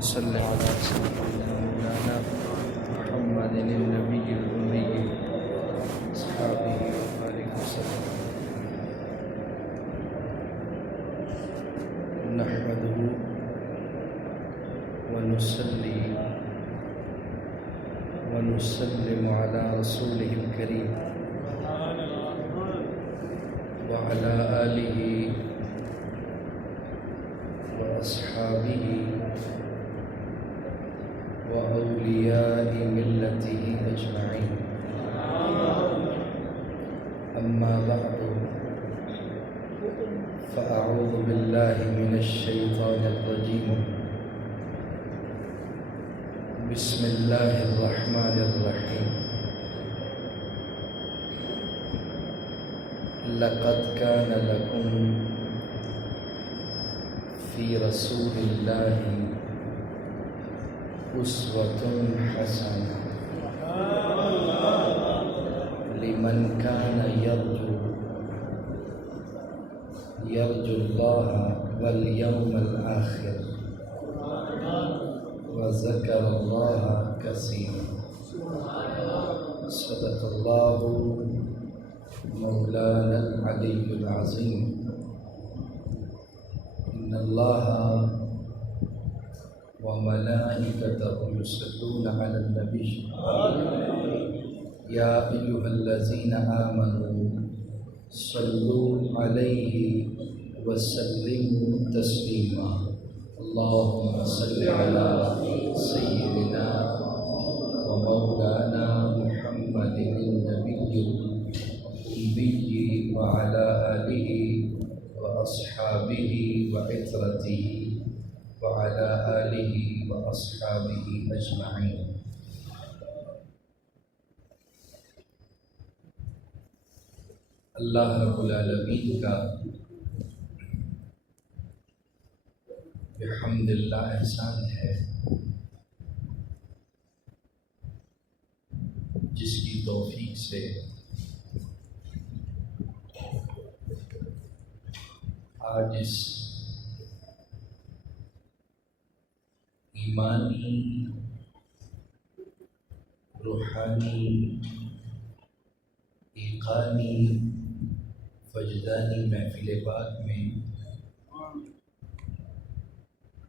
صل على سيدنا مولانا محمد النبي الأمي أصحابه وآله وسلم. نحمده ونصلي ونسلم على رسوله الكريم وعلى آله وأصحابه وأولياء ملته أجمعين. أما بعد فأعوذ بالله من الشيطان الرجيم. بسم الله الرحمن الرحيم. لقد كان لكم في رسول الله أسوة حسنة لمن كان يرجو الله واليوم الآخر وذكر الله كثيرا. صدق الله مولانا العلي العظيم. إن الله وملائكته يصلون على النبي يا أيها الذين آمنوا صلوا عليه وسلموا تسليما. اللهم صل على سيدنا ومولانا محمد النبي الأمي وعلى آله وأصحابه وعترته وعلى آله وأصحابه أجمعين. اللہ رب العالمین کا بحمد اللہ احسان ہے جس کی توفیق سے آج اس ایمانی روحانی ایقانی وجدانی محفل پاک میں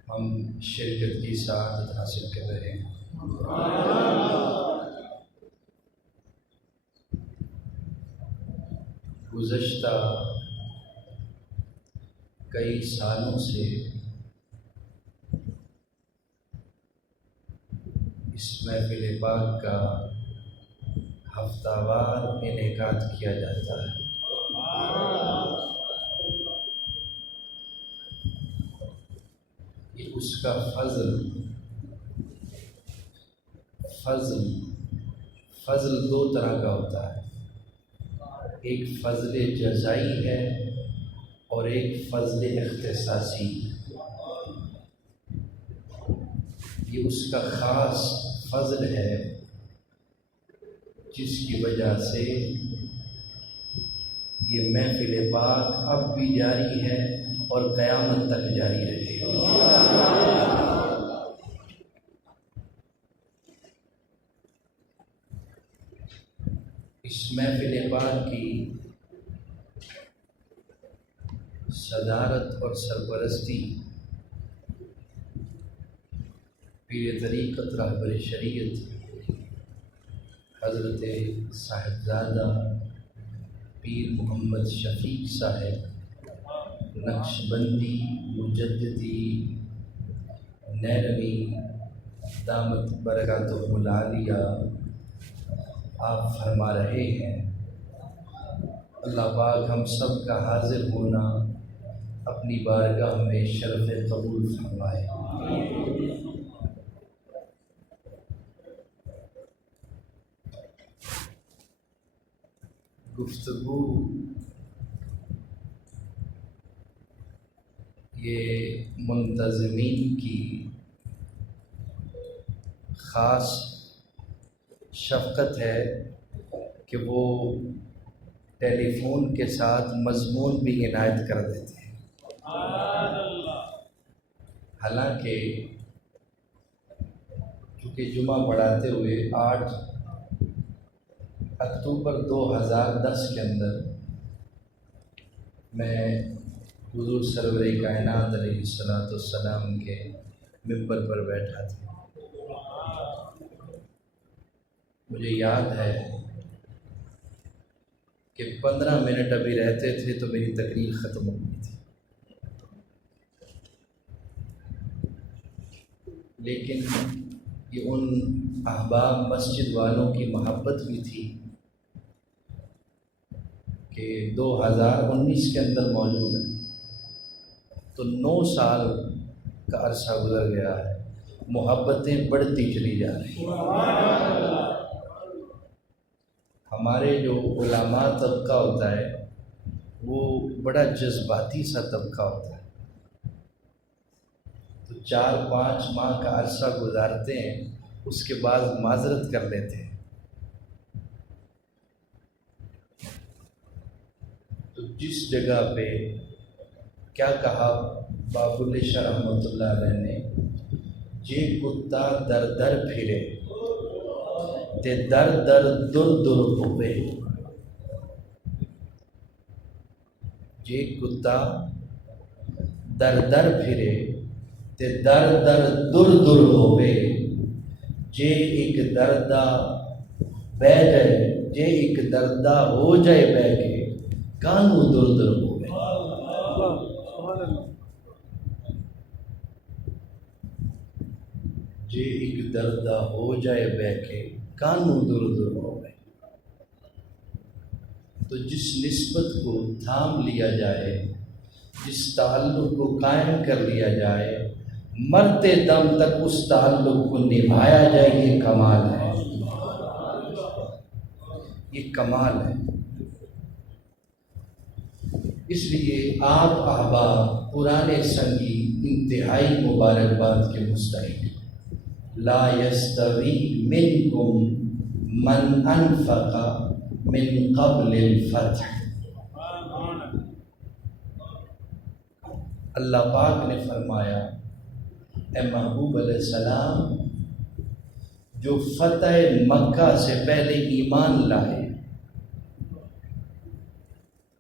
ہم شرکت کی سعادت حاصل کر رہے ہیں. گزشتہ کئی سالوں سے اس محفل پاک کا ہفتہ وار انعقاد کیا جاتا ہے. یہ اس کا فضل دو طرح کا ہوتا ہے. ایک فضل جزائی ہے اور ایک فضل اختصاصی. یہ اس کا خاص فضل ہے جس کی وجہ سے یہ محفل پاک اب بھی جاری ہے اور قیامت تک جاری رہے گی. اس محفل پاک کی صدارت اور سرپرستی پیر طریقت رہبر شریعت حضرت صاحبزادہ پیر محمد شفیق صاحب نقشبندی مجددی نیروی دامت برکاتہ العالیہ آپ فرما رہے ہیں. اللہ پاک ہم سب کا حاضر ہونا اپنی بارگاہ میں شرف قبول فرمائے. گفتگو یہ منتظمین کی خاص شفقت ہے کہ وہ ٹیلی فون کے ساتھ مضمون بھی عنایت کر دیتے ہیں. حالانکہ کہ جمعہ پڑھاتے ہوئے 8 اکتوبر 2010 کے اندر میں حضور سرور کائنات علیہ السلام کے ممبر پر بیٹھا تھا۔ مجھے یاد ہے کہ 15 منٹ ابھی رہتے تھے تو میری تقریر ختم ہو گئی تھی، لیکن یہ ان احباب مسجد والوں کی محبت بھی تھی کہ 2019 کے اندر موجود ہے، تو 9 سال کا عرصہ گزر گیا ہے، محبتیں بڑھتی چلی جا رہی ہیں۔ ہمارے جو علماء طبقہ ہوتا ہے وہ بڑا جذباتی سا طبقہ ہوتا ہے، تو 4-5 ماہ کا عرصہ گزارتے ہیں، اس کے بعد معذرت کر لیتے ہیں۔ تو جس جگہ پہ کیا کہا باب اللہ شاہ رحمۃ اللہ علیہ نے، جے کتا در در پھرے تے در در در در ہوئے، جے کتا در در پھرے تے در در در در ہوئے، جے ایک دردہ بہ جائے، جے ایک دردہ ہو جائے بہ کے کانو در در ہوئے۔ جے ایک دردہ ہو جائے بہ کے کانو در در ہوئے۔ تو جس نسبت کو تھام لیا جائے، جس تعلق کو قائم کر لیا جائے، مرتے دم تک اس تعلق کو نبھایا جائے، یہ کمال ہے، یہ کمال ہے۔ اس لیے آپ احباب پرانے سنگی انتہائی مبارکباد کے مستحق۔ لا یستوی منکم من انفق من قبل الفتح۔ اللہ پاک نے فرمایا، اے محبوب علیہ السلام، جو فتح مکہ سے پہلے ایمان لائے،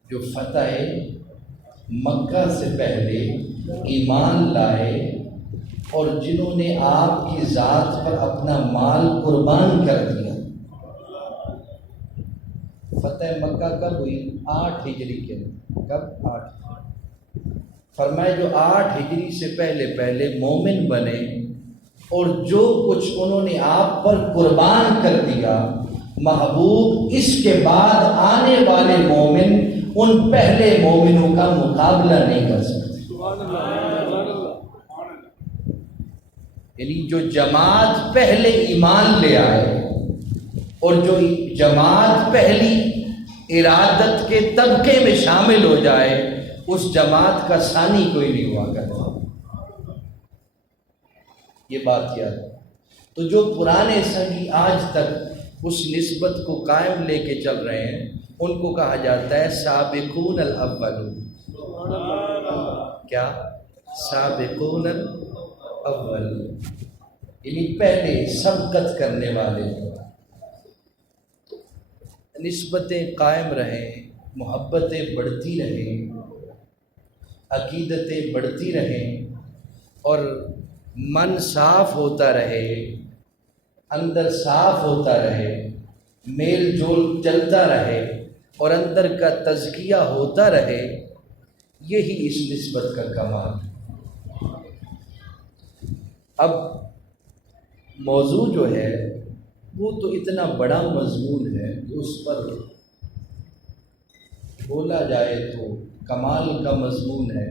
جو فتح مکہ سے پہلے ایمان لائے اور جنہوں نے آپ کی ذات پر اپنا مال قربان کر دیا۔ فتح مکہ کب ہوئی؟ 8 ہجری کے اندر۔ کب؟ 8۔ فرمایا جو 8 ہجری سے پہلے مومن بنے اور جو کچھ انہوں نے آپ پر قربان کر دیا، محبوب اس کے بعد آنے والے مومن ان پہلے مومنوں کا مقابلہ نہیں کر سکتے۔ یعنی جو جماعت پہلے ایمان لے آئے اور جو جماعت پہلی ارادت کے طبقے میں شامل ہو جائے، اس جماعت کا ثانی کوئی نہیں ہوا کرتا۔ یہ بات یاد ہے۔ تو جو پرانے سنگی آج تک اس نسبت کو قائم لے کے چل رہے ہیں، ان کو کہا جاتا ہے سابقون الاولون۔ کیا؟ سابقون الاولون، یعنی پہلے سبقت کرنے والے۔ نسبتیں قائم رہیں، محبتیں بڑھتی رہیں، عقیدتیں بڑھتی رہیں، اور من صاف ہوتا رہے، اندر صاف ہوتا رہے، میل جول چلتا رہے اور اندر کا تزکیہ ہوتا رہے، یہی اس نسبت کا کمال ہے۔ اب موضوع جو ہے وہ تو اتنا بڑا مضمون ہے کہ اس پر بولا جائے تو کمال کا مضمون ہے،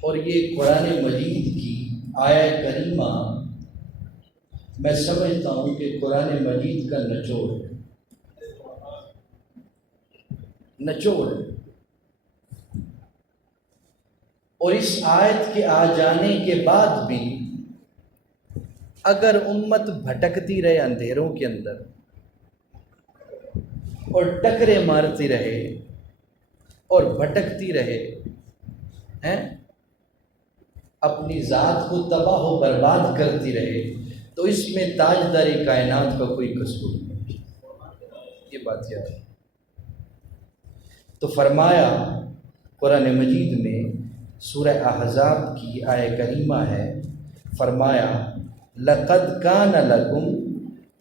اور یہ قرآن مجید کی آیہ کریمہ میں سمجھتا ہوں کہ قرآن مجید کا نچوڑ ہے، نچوڑ ہے۔ اور اس آیت کے آ جانے کے بعد بھی اگر امت بھٹکتی رہے اندھیروں کے اندر اور ٹکرے مارتی رہے اور بھٹکتی رہے ہیں، اپنی ذات کو تباہ و برباد کرتی رہے، تو اس میں تاجدار کائنات کا کوئی قصور نہیں، یہ بات یاد ہے۔ تو فرمایا قرآن مجید میں سورہ احزاب کی آیہ کریمہ ہے، فرمایا لَقَدْ كَانَ لَكُمْ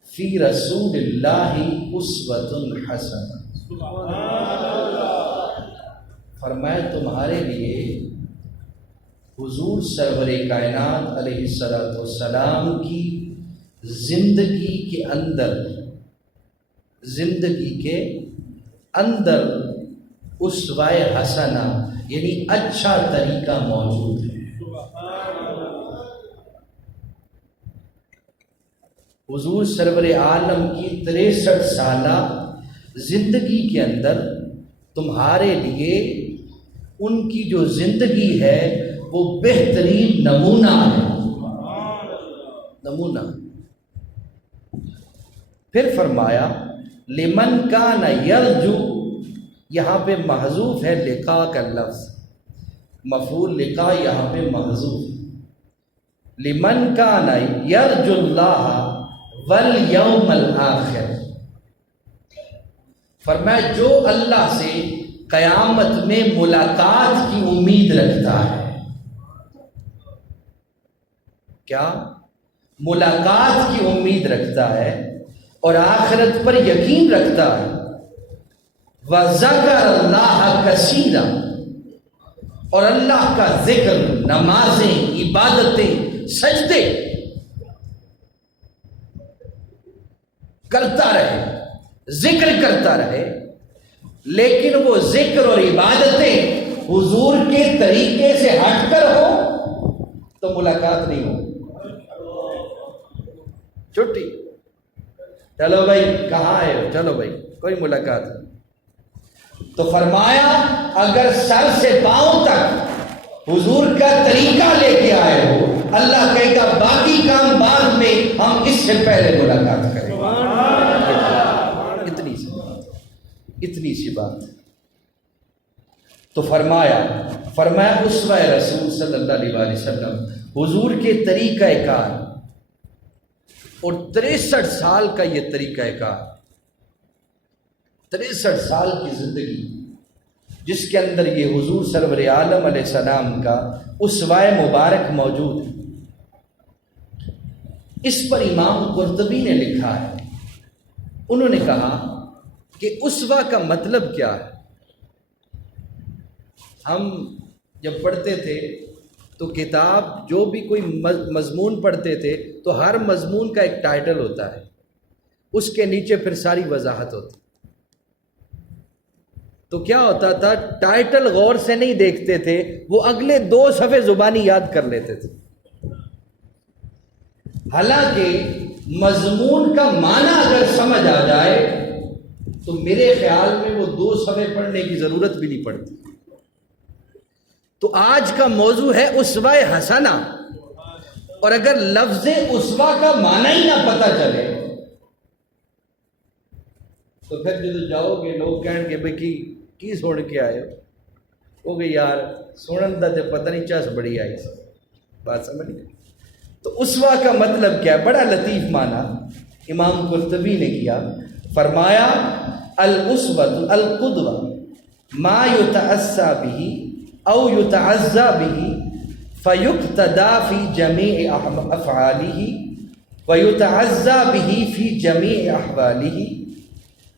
فِي رَسُولِ اللَّهِ أُسْوَةٌ حَسَنَةٌ، فرمایا تمہارے لیے حضور سرور کائنات علیہ السلام کی زندگی کے اندر اسوہ حسنہ یعنی اچھا طریقہ موجود ہے۔ حضور سرور عالم کی 63 سالہ زندگی کے اندر تمہارے لیے ان کی جو زندگی ہے وہ بہترین نمونہ ہے، نمونہ۔ پھر فرمایا لمن کان یرجو، یہاں پہ محذوف ہے لقاء کا لفظ، مفعول لقاء یہاں پہ محذوف، لمن کان یرجو اللہ والیوم الآخر، فرمایا جو اللہ سے قیامت میں ملاقات کی امید رکھتا ہے، کیا ملاقات کی امید رکھتا ہے اور آخرت پر یقین رکھتا ہے، وَذَكَرَ اللَّهَ كَثِيرًا، اور اللہ کا ذکر، نمازیں، عبادتیں، سجدے کرتا رہے، ذکر کرتا رہے، لیکن وہ ذکر اور عبادتیں حضور کے طریقے سے ہٹ کر ہو تو ملاقات نہیں ہو، چھٹی، چلو بھائی کہاں آئے ہو، چلو بھائی کوئی ملاقات نہیں۔ تو فرمایا اگر سر سے پاؤں تک حضور کا طریقہ لے کے آئے ہو، اللہ کہے گا باقی کام بعد میں، ہم اس سے پہلے ملاقات کریں۔ اتنی سی بات۔ تو فرمایا اسوہ رسول صلی اللہ علیہ وسلم، حضور کے طریقہ کار، اور 63 سال کا یہ طریقہ کار، 63 سال کی زندگی جس کے اندر یہ حضور سرور عالم علیہ السلام کا اسوہ مبارک موجود ہے۔ اس پر امام قرطبی نے لکھا ہے، انہوں نے کہا کہ اسوہ کا مطلب کیا ہے۔ ہم جب پڑھتے تھے تو کتاب جو بھی کوئی مضمون پڑھتے تھے تو ہر مضمون کا ایک ٹائٹل ہوتا ہے، اس کے نیچے پھر ساری وضاحت ہوتی۔ تو کیا ہوتا تھا، ٹائٹل غور سے نہیں دیکھتے تھے، وہ اگلے 2 صفحے زبانی یاد کر لیتے تھے، حالانکہ مضمون کا معنی اگر سمجھ آ جائے تو میرے خیال میں وہ 2 صفحے پڑھنے کی ضرورت بھی نہیں پڑتی۔ تو آج کا موضوع ہے اسوہ حسنہ، اور اگر لفظ اسوہ کا معنی ہی نہ پتہ چلے تو پھر جب جاؤ گے لوگ کہیں گے بھئی کی سن کے آئے ہو گئے یار، سنن دا تے پتہ نہیں چاس بڑی آئی، بات سمجھ گئے۔ تو اسوہ کا مطلب کیا ہے، بڑا لطیف معنی امام قرطبی نے کیا، فرمایا الاسوۃ القدوہ ما یتأسیٰ بہ او یتعزیٰ بہ فیقتدیٰ فی جمیع افعالہ ویتعزیٰ بہ فی جمیع احوالہ۔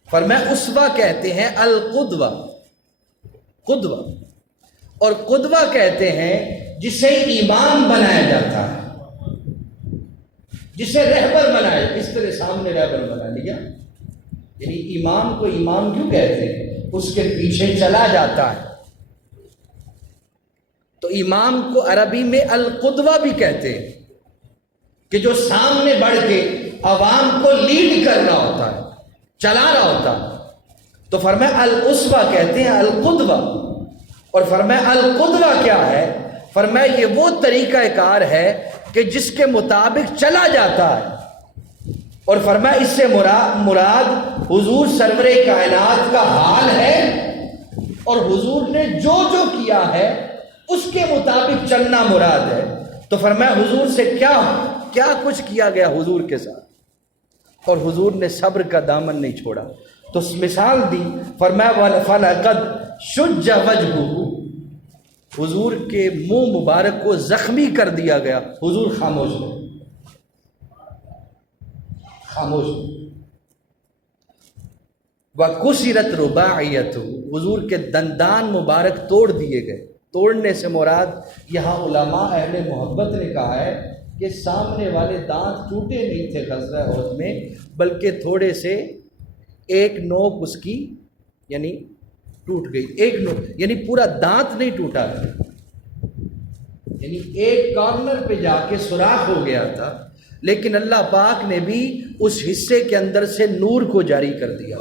فرمایا اسوہ کہتے ہیں القدوہ، قدوہ، اور قدوہ کہتے ہیں جسے امام بنایا جاتا ہے، جسے رہبر بنایا، اس طرح سامنے رہبر بنا لیا، یعنی امام کو امام کیوں کہتے ہیں، اس کے پیچھے چلا جاتا ہے۔ تو امام کو عربی میں القدوہ بھی کہتے ہیں، کہ جو سامنے بڑھ کے عوام کو لیڈ کر رہا ہوتا ہے، چلا رہا ہوتا ہے۔ تو فرمایا الاسوہ کہتے ہیں القدوہ، اور فرمایا القدوہ کیا ہے، فرمایا یہ وہ طریقہ کار ہے کہ جس کے مطابق چلا جاتا ہے، اور فرمایا اس سے مراد حضور سرور کائنات کا حال ہے، اور حضور نے جو جو کیا ہے اس کے مطابق چلنا مراد ہے۔ تو فرمایا حضور سے کیا کچھ کیا گیا حضور کے ساتھ، اور حضور نے صبر کا دامن نہیں چھوڑا. تو مثال دی، فرمایا فَلَقَدْ شُجَّ وَجْهُهُ، حضور کے منہ مبارک کو زخمی کر دیا گیا، حضور خاموش ہیں، خاموش ہیں. وَكُسِرَتْ رُبَاعِيَتُهُ، حضور کے دندان مبارک توڑ دیے گئے. توڑنے سے مراد یہاں علماء اہل محبت نے کہا ہے کہ سامنے والے دانت ٹوٹے نہیں تھے غزوہ احد میں، بلکہ تھوڑے سے ایک نوک اس کی یعنی ٹوٹ گئی، ایک نوک یعنی پورا دانت نہیں ٹوٹا تھا، یعنی ایک کارنر پہ جا کے سوراخ ہو گیا تھا، لیکن اللہ پاک نے بھی اس حصے کے اندر سے نور کو جاری کر دیا،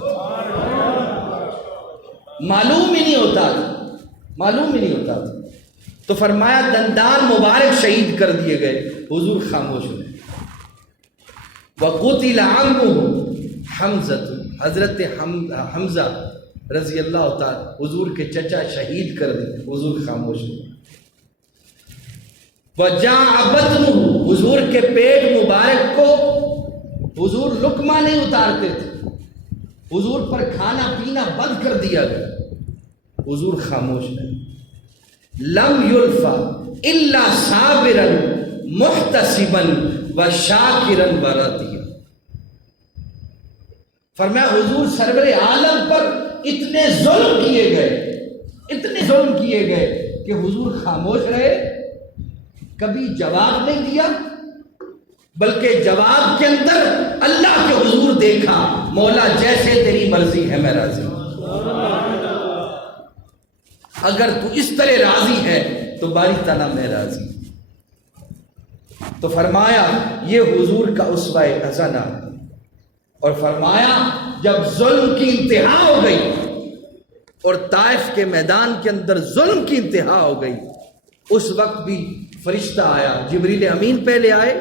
معلوم ہی نہیں ہوتا تھا، معلوم ہی نہیں ہوتا تھا. تو فرمایا دندان مبارک شہید کر دیے گئے، حضور خاموش ہوئے. وَقُتِلَ عَمُّهُ حمزۃ، حضرت حمزہ رضی اللہ تعالی حضور کے چچا شہید کر دیے، حضور خاموش ہوئے. وَجَاعَ بَطْنُهُ، حضور کے پیٹ مبارک کو حضور لقمہ نہیں اتارتے تھے، حضور پر کھانا پینا بند کر دیا گیا، حضور خاموش ہے. لم یلفا الا صابرا محتسبا وشاکرا وراضیا، فرمایا حضور سرور عالم پر اتنے ظلم کیے گئے کہ حضور خاموش رہے، کبھی جواب نہیں دیا، بلکہ جواب کے اندر اللہ کے حضور دیکھا، مولا جیسے تیری مرضی ہے میں راضی ہوں، اگر تو اس طرح راضی ہے تو باری تعالیٰ میں راضی. تو فرمایا یہ حضور کا اسوہ حسنہ. اور فرمایا جب ظلم کی انتہا ہو گئی اور طائف کے میدان کے اندر ظلم کی انتہا ہو گئی، اس وقت بھی فرشتہ آیا، جبریل امین پہلے آئے،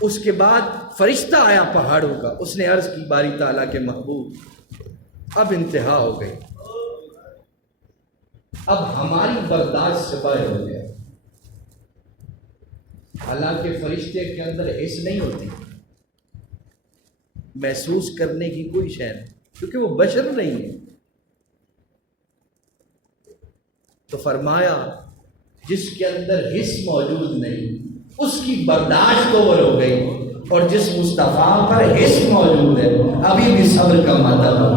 اس کے بعد فرشتہ آیا پہاڑوں کا، اس نے عرض کی باری تعالیٰ کے محبوب اب انتہا ہو گئی، اب ہماری برداشت سے باہر ہو گیا. حالانکہ فرشتے کے اندر حس نہیں ہوتی، محسوس کرنے کی کوئی شے نہیں، کیونکہ وہ بشر نہیں ہے. تو فرمایا جس کے اندر حس موجود نہیں اس کی برداشت اوور ہو گئی، اور جس مصطفیٰ پر حس موجود ہے ابھی بھی صبر کا مادہ ہو.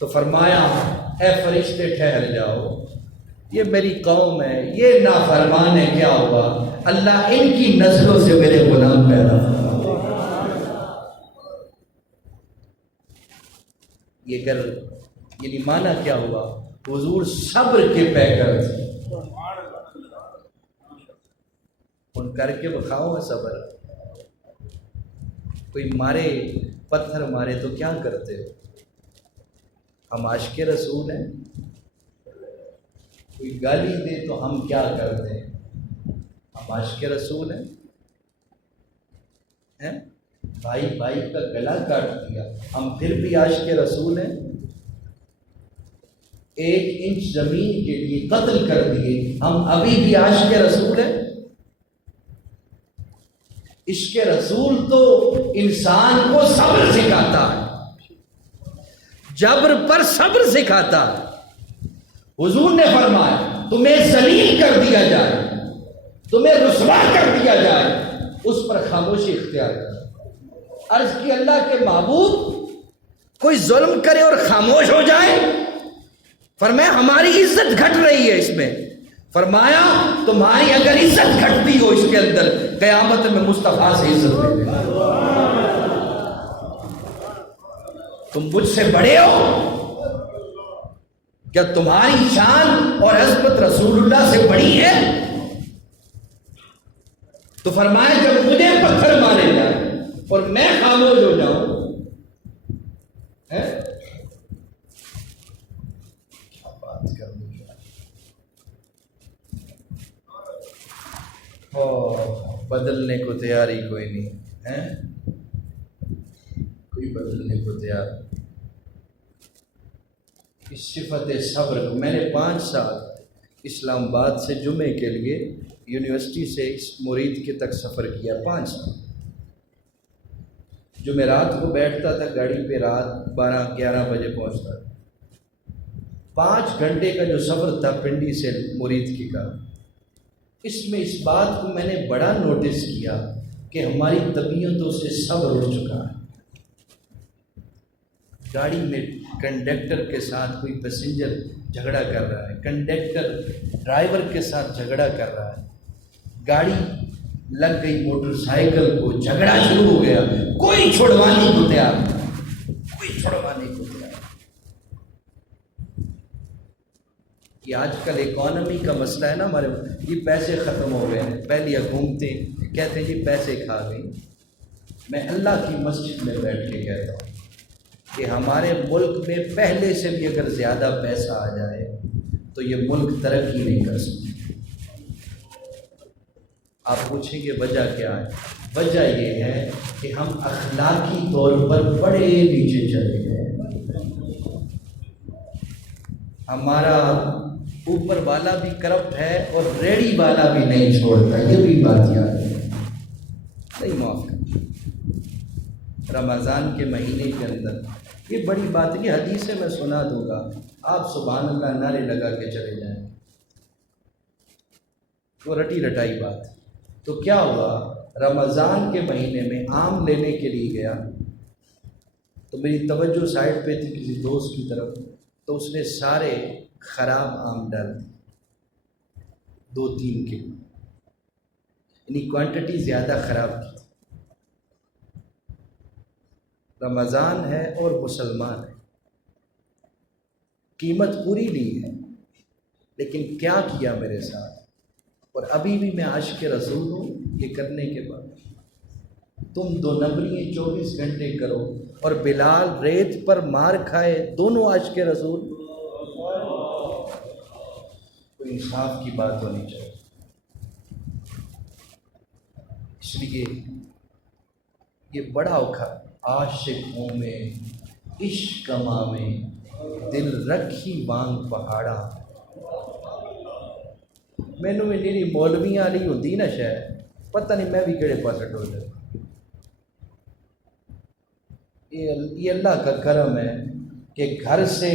تو فرمایا اے فرشتے ٹھہر جاؤ، یہ میری قوم ہے، یہ نافرمان ہے، کیا ہوا؟ اللہ ان کی نسلوں سے میرے غلام پیدا فرما. یہ کر یعنی معنی کیا ہوا؟ حضور صبر کے پیکر تھے. ان کر کے بخاؤ میں صبر. کوئی مارے، پتھر مارے تو کیا کرتے ہو؟ ہم عاشق رسول ہیں. کوئی گالی دے تو ہم کیا کرتے ہیں؟ ہم عاشق رسول ہیں. بھائی بھائی کا گلا کاٹ دیا، ہم پھر بھی عاشق رسول ہیں. 1 انچ زمین کے لیے قتل کر دیے، ہم ابھی بھی عاشق رسول ہیں. عشق رسول تو انسان کو صبر سکھاتا ہے، جبر پر صبر سکھاتا ہے. حضور نے فرمایا تمہیں ذلیل کر دیا جائے، تمہیں رسوا کر دیا جائے، اس پر خاموشی اختیار کر. عرض کی اللہ کے محبوب کوئی ظلم کرے اور خاموش ہو جائے؟ فرمایا ہماری عزت گھٹ رہی ہے اس میں. فرمایا تمہاری اگر عزت گھٹتی ہو اس کے اندر، قیامت میں مصطفیٰ سے عزت لے لے. تم مجھ سے بڑے ہو، کیا تمہاری شان اور عظمت رسول اللہ سے بڑی ہے؟ تو فرمایا جب مجھے پتھر مارے جائے اور میں خاموش ہو جاؤں، کیا بات کر دوں. بدلنے کو تیاری کوئی نہیں ہے، کوئی بدلنے کو تیار. اس صفت صبر کو میں نے 5 سال اسلام آباد سے جمعے کے لیے یونیورسٹی سے اس مرید کے تک سفر کیا 5 سال۔ جمعرات کو بیٹھتا تھا گاڑی پہ، رات 12-11 بجے پہنچتا تھا۔ 5 گھنٹے کا جو سفر تھا پنڈی سے مرید کی کا، اس میں اس بات کو میں نے بڑا نوٹس کیا کہ ہماری طبیعتوں سے صبر اٹھ چکا ہے۔ گاڑی میں کنڈکٹر کے ساتھ کوئی پیسنجر جھگڑا کر رہا ہے، کنڈکٹر ڈرائیور کے ساتھ جھگڑا کر رہا ہے، گاڑی لگ گئی موٹر سائیکل کو، جھگڑا شروع ہو گیا، کوئی چھڑوانے کو تیار نہیں، کوئی چھڑوانے کو تیار۔ یہ آج کل اکانومی کا مسئلہ ہے نا ہمارے، یہ پیسے ختم ہو گئے ہیں۔ پہلی حکومتیں کہتے ہیں جی پیسے کھا گئی۔ میں اللہ کی مسجد میں بیٹھ کے کہتا ہوں کہ ہمارے ملک میں پہلے سے بھی اگر زیادہ پیسہ آ جائے تو یہ ملک ترقی نہیں کر سکتا۔ آپ پوچھیں گے وجہ کیا ہے؟ وجہ یہ ہے کہ ہم اخلاقی طور پر بڑے نیچے چلے گئے۔ ہمارا اوپر والا بھی کرپٹ ہے اور ریڑی والا بھی نہیں چھوڑتا، یہ بھی بات یاد ہے۔ نہیں معاف کر، رمضان کے مہینے کے اندر یہ بڑی بات ہے کہ حدیثیں میں سنا دوں گا، آپ سبحان اللہ نعرے لگا کے چلے جائیں، وہ رٹی رٹائی بات۔ تو کیا ہوا، رمضان کے مہینے میں آم لینے کے لیے گیا تو میری توجہ سائڈ پہ تھی کسی دوست کی طرف، تو اس نے سارے خراب آم ڈال دی، 2-3 کلو، یعنی کوانٹٹی زیادہ خراب کی۔ رمضان ہے اور مسلمان ہے، قیمت پوری لی ہے، لیکن کیا کیا میرے ساتھ؟ اور ابھی بھی میں عاشق رسول ہوں یہ کرنے کے بعد۔ تم 2 نمبریاں 24 گھنٹے کرو اور بلال ریت پر مار کھائے، دونوں عاشق رسول۔ کوئی انصاف کی بات ہونی چاہیے۔ اس لیے یہ بڑا اوکھا، عاشق ہوں میں عشق کما میں دل رکھی وانگ پہاڑا۔ مینوں میں میری مولویاں والی ہوتی نا شاید، پتہ نہیں میں بھی کہڑے پاسے ٹر جاتا۔ یہ اللہ کا کرم ہے کہ گھر سے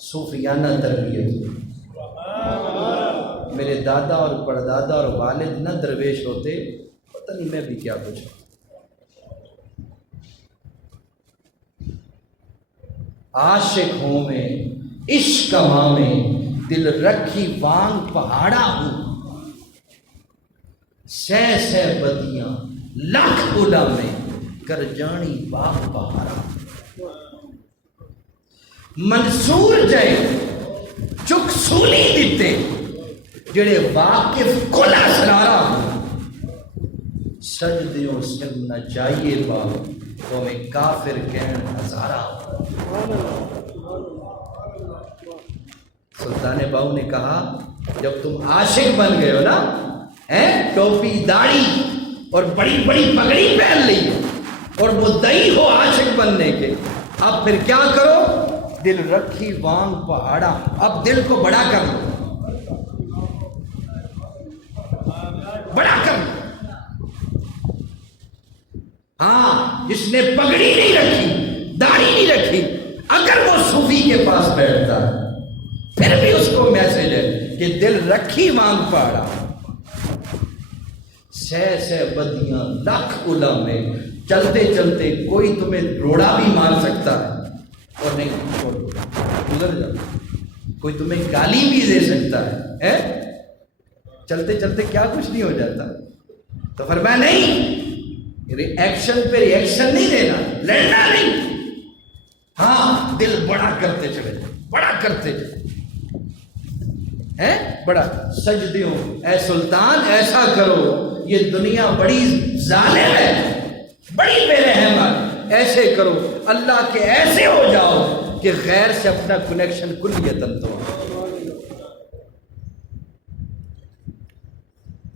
صوفیانہ تربیت ہوئی۔ میرے دادا اور پردادا اور والد نہ درویش ہوتے، پتہ نہیں میں بھی کیا کچھ۔ عاشق ہوں میں عشق کما میں دل رکھی وانگ پہاڑا ہوں، سہ بدیاں لاکھ اولا میں کر جانی باغ پہاڑا۔ منصور جائے چک سولی دیتے جڑے واقف کلا سرارا ہوں، سجدیوں سر نہ چاہیے باغ تو میں کافر کہن ہزارہ ہوں۔ سلطان باؤ نے کہا جب تم عاشق بن گئے ہو نا، ٹوپی داڑھی اور بڑی بڑی پگڑی پہن لی اور مدعی ہو عاشق بننے کے، اب پھر کیا کرو؟ دل رکھی وانگ پہاڑا۔ اب دل کو بڑا کر لو، بڑا کر لو۔ ہاں، جس نے پگڑی نہیں رکھی، داڑھی نہیں رکھی، اگر وہ صوفی کے پاس بیٹھتا ہے پھر بھی اس کو میسج ہے کہ دل رکھی وانگ پہاڑا۔ سہ بدیاں لاکھ اولا میں، چلتے چلتے کوئی تمہیں روڑا بھی مار سکتا ہے اور نہیں گزر جاتا، کوئی تمہیں گالی بھی دے سکتا ہے، چلتے چلتے کیا کچھ نہیں ہو جاتا۔ تو فرمایا نہیں، ایکشن پہ ریئیکشن نہیں دینا، لڑنا نہیں، ہاں دل بڑا کرتے چلے، بڑا کرتے چلے، بڑا سجدے ہو اے سلطان ایسا کرو، یہ دنیا بڑی ظالم ہے، بڑی بے رحم ہے، ایسے کرو، اللہ کے ایسے ہو جاؤ کہ غیر سے اپنا کنیکشن کلیتاً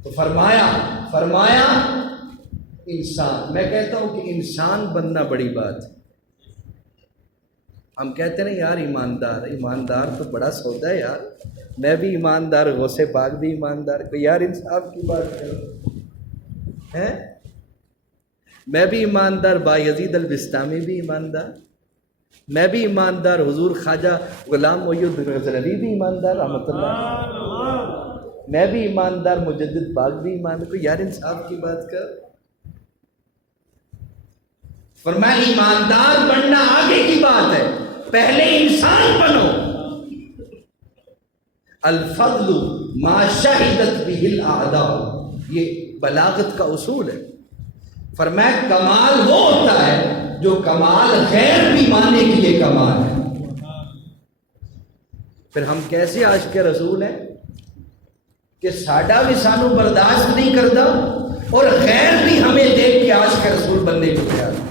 تو فرمایا انسان، میں کہتا ہوں کہ انسان بننا بڑی بات ہے، ہم کہتے ہیں یار ایماندار تو بڑا سودا ہے یار، میں بھی ایماندار، غوث پاک بھی ایماندار، کوئی یار انصاف کی بات کرو ہے، میں بھی ایماندار، بایزید البستامی بھی ایماندار، میں بھی ایماندار، حضور خواجہ غلام محی الدین بھی ایماندار رحمۃ اللہ، میں بھی ایماندار، مجدد باغ بھی ایماندار، کوئی یار انصاف کی بات کر۔ فرمایا ایماندار بننا آگے کی بات ہے، پہلے انسان بنو۔ الفضل ما شہدت بہ الاعداء، یہ بلاغت کا اصول ہے۔ فرمایا کمال وہ ہوتا ہے جو کمال غیر بھی ماننے کے لیے کمال ہے۔ پھر ہم کیسے عاشق رسول ہیں کہ ساڈا بھی سانو برداشت نہیں کرتا اور غیر بھی ہمیں دیکھ کے عاشق رسول بننے کو تیار ہے۔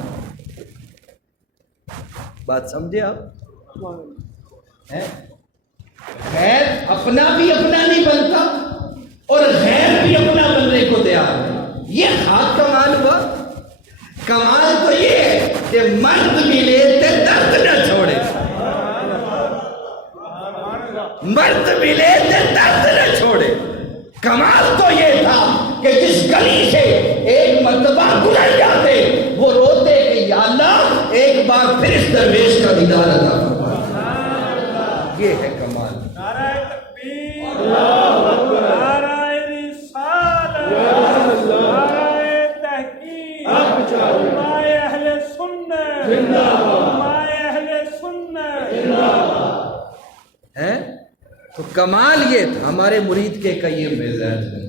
بات سمجھے آپ؟ غیر اپنا بھی اپنا نہیں بنتا اور غیر بھی اپنا بننے کو تیار ہے، یہ خاص کمال ہوا۔ کمال تو یہ ہے کہ مرد ملے تے درد نہ چھوڑے، مرد ملے تے درد نہ چھوڑے۔ کمال تو یہ تھا کہ جس گلی سے ایک مرتبہ گزر جاتے وہ روتے کہ یا اللہ ایک بار پھر اس درویش کا دیدار عطا فرما۔ یہ ہے کمال۔ نعرہ تکبیر، نعرہ رسالت، نعرہ تحقیق، علماء اہل سنت، علماء اہل سنت ہے۔ تو کمال یہ تھا ہمارے مرید کے قیم مزاج میں،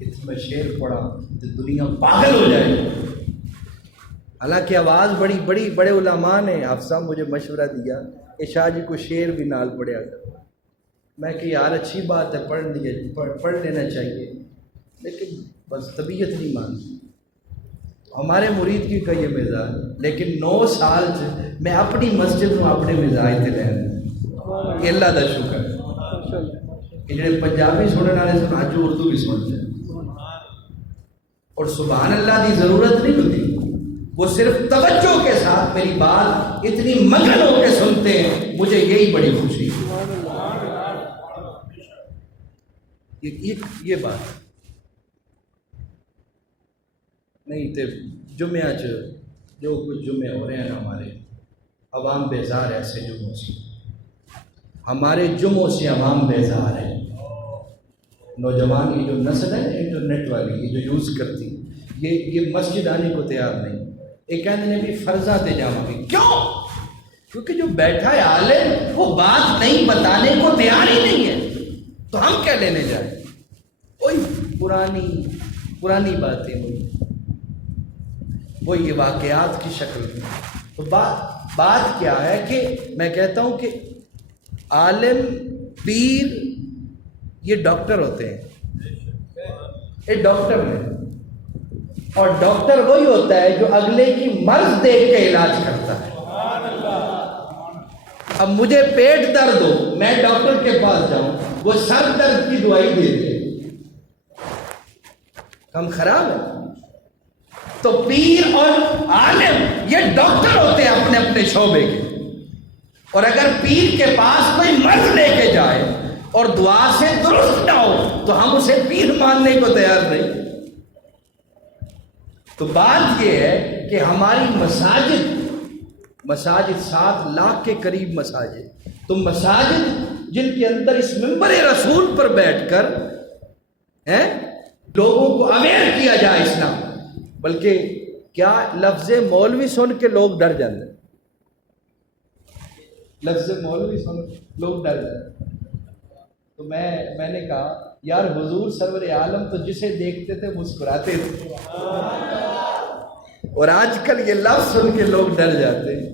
اتنا شعر پڑا تو دنیا پاگل ہو جائے۔ حالانکہ آواز بڑے علماء نے حافظ صاحب مجھے مشورہ دیا کہ شاہ جی کو شعر بھی نال پڑھیا کر، میں کہ یار اچھی بات ہے پڑھ لینا چاہیے، لیکن بس طبیعت نہیں مانتی۔ ہمارے مرید کی کا یہ مزاج، لیکن 9 سال میں اپنی مسجد میں اپنے مزاج سے لین یہ اللہ کا شکر ہے کہ جڑے پنجابی سننے والے سن اج اردو بھی سنتے ہیں، اور سبحان اللہ کی ضرورت نہیں ہوتی، وہ صرف توجہ کے ساتھ میری بات اتنی مگن ہو کے سنتے ہیں، مجھے یہی بڑی خوشی ہے۔ یہ بات نہیں تو جمعہ جو کچھ جمعے ہو رہے ہیں ہمارے عوام بیزار ہے ایسے جمعوں سے، ہمارے جمعوں سے عوام بیزار ہے۔ نوجوان کی جو نسل ہے انٹرنیٹ والی یہ جو یوز کرتی یہ مسجد آنے کو تیار نہیں، یہ کہتے ہیں بھی فرضاں تے جاواں گے، کیوں؟ کیونکہ جو بیٹھا ہے عالم وہ بات نہیں بتانے کو تیار ہی نہیں ہے، تو ہم کیا لینے جائیں؟ وہی پرانی باتیں وہی واقعات کی شکل میں۔ تو بات کیا ہے کہ میں کہتا ہوں کہ عالم پیر یہ ڈاکٹر ہوتے ہیں، یہ ڈاکٹر ہیں، اور ڈاکٹر وہی ہوتا ہے جو اگلے کی مرض دیکھ کے علاج کرتا ہے۔ اب مجھے پیٹ درد ہو، میں ڈاکٹر کے پاس جاؤں، وہ سر درد کی دوائی دے دے، کم خراب ہے؟ تو پیر اور عالم یہ ڈاکٹر ہوتے ہیں اپنے اپنے شعبے کے، اور اگر پیر کے پاس کوئی مرض لے کے جائے اور دعا سے درست نہ ہو تو ہم اسے پیر ماننے کو تیار نہیں۔ تو بات یہ ہے کہ ہماری مساجد 7 لاکھ کے قریب مساجد، تو مساجد جن کے اندر اس منبر رسول پر بیٹھ کر لوگوں کو اویئر کیا جائے اسلام، بلکہ کیا لفظ مولوی سن کے لوگ ڈر جاتے ہیں، لفظ مولوی سن لوگ ڈر جاتے ہیں۔ تو میں نے کہا یار حضور سرور عالم تو جسے دیکھتے تھے مسکراتے تھے، اور آج کل یہ لفظ سن کے لوگ ڈر جاتے ہیں۔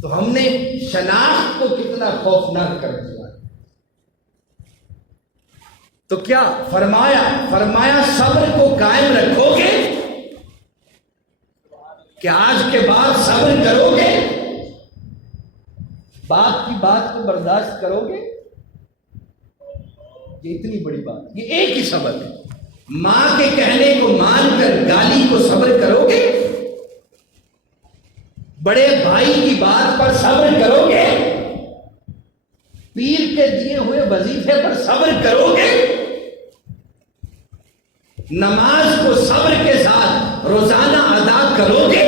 تو ہم نے شناخت کو کتنا خوفناک کر دیا۔ تو کیا فرمایا صبر کو قائم رکھو گے کہ آج کے بعد صبر کرو گے، بات کو برداشت کرو گے؟ یہ اتنی بڑی بات، یہ ایک ہی سبب ہے، ماں کے کہنے کو مان کر گالی کو صبر کرو گے؟ بڑے بھائی کی بات پر صبر کرو گے؟ پیر کے دیے ہوئے وظیفے پر صبر کرو گے؟ نماز کو صبر کے ساتھ روزانہ ادا کرو گے؟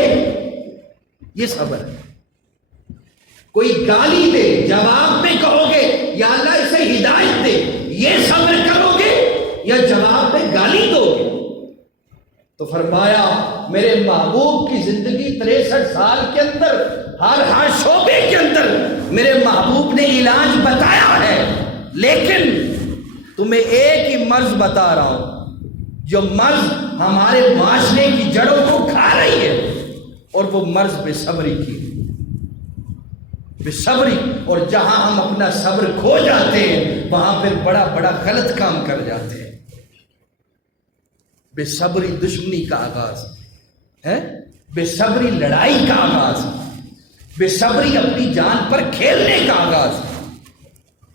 یہ صبر ہے۔ کوئی گالی دے، جواب میں کہو گے یا اللہ اسے ہدایت دے، یہ صبر کرو گے یا جواب میں گالی دو گے؟ تو فرمایا میرے محبوب کی زندگی 63 سال کے اندر ہر شعبے کے اندر میرے محبوب نے علاج بتایا ہے، لیکن تمہیں ایک ہی مرض بتا رہا ہوں جو مرض ہمارے معاشرے کی جڑوں کو کھا رہی ہے، اور وہ مرض بے صبری کی، بے صبری۔ اور جہاں ہم اپنا صبر کھو جاتے ہیں وہاں پھر بڑا بڑا غلط کام کر جاتے ہیں۔ بے صبری دشمنی کا آغاز ہے، بے صبری لڑائی کا آغاز، بے صبری اپنی جان پر کھیلنے کا آغاز،